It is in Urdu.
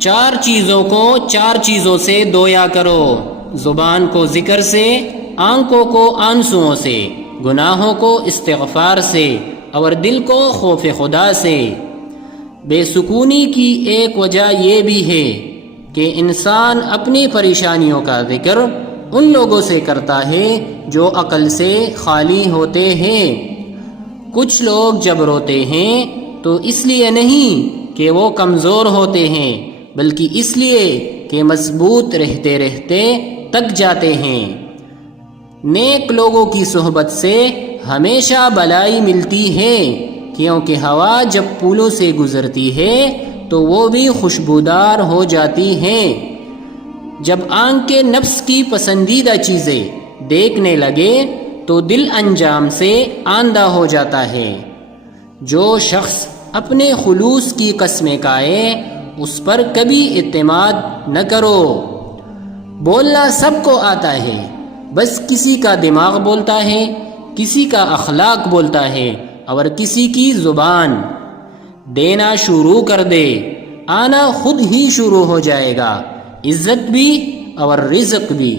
4 چیزوں کو 4 چیزوں سے دھویا کرو، زبان کو ذکر سے، آنکھوں کو آنسوؤں سے، گناہوں کو استغفار سے، اور دل کو خوف خدا سے۔ بے سکونی کی ایک وجہ یہ بھی ہے کہ انسان اپنی پریشانیوں کا ذکر ان لوگوں سے کرتا ہے جو عقل سے خالی ہوتے ہیں۔ کچھ لوگ جب روتے ہیں تو اس لیے نہیں کہ وہ کمزور ہوتے ہیں، بلکہ اس لیے کہ مضبوط رہتے رہتے تک جاتے ہیں۔ نیک لوگوں کی صحبت سے ہمیشہ بھلائی ملتی ہے، کیونکہ ہوا جب پھولوں سے گزرتی ہے تو وہ بھی خوشبودار ہو جاتی ہیں۔ جب آنکھ کے نفس کی پسندیدہ چیزیں دیکھنے لگے تو دل انجام سے آندھا ہو جاتا ہے۔ جو شخص اپنے خلوص کی قسمیں کھائے اس پر کبھی اعتماد نہ کرو۔ بولنا سب کو آتا ہے، بس کسی کا دماغ بولتا ہے، کسی کا اخلاق بولتا ہے اور کسی کی زبان۔ دینا شروع کر دے، آنا خود ہی شروع ہو جائے گا، عزت بھی اور رزق بھی۔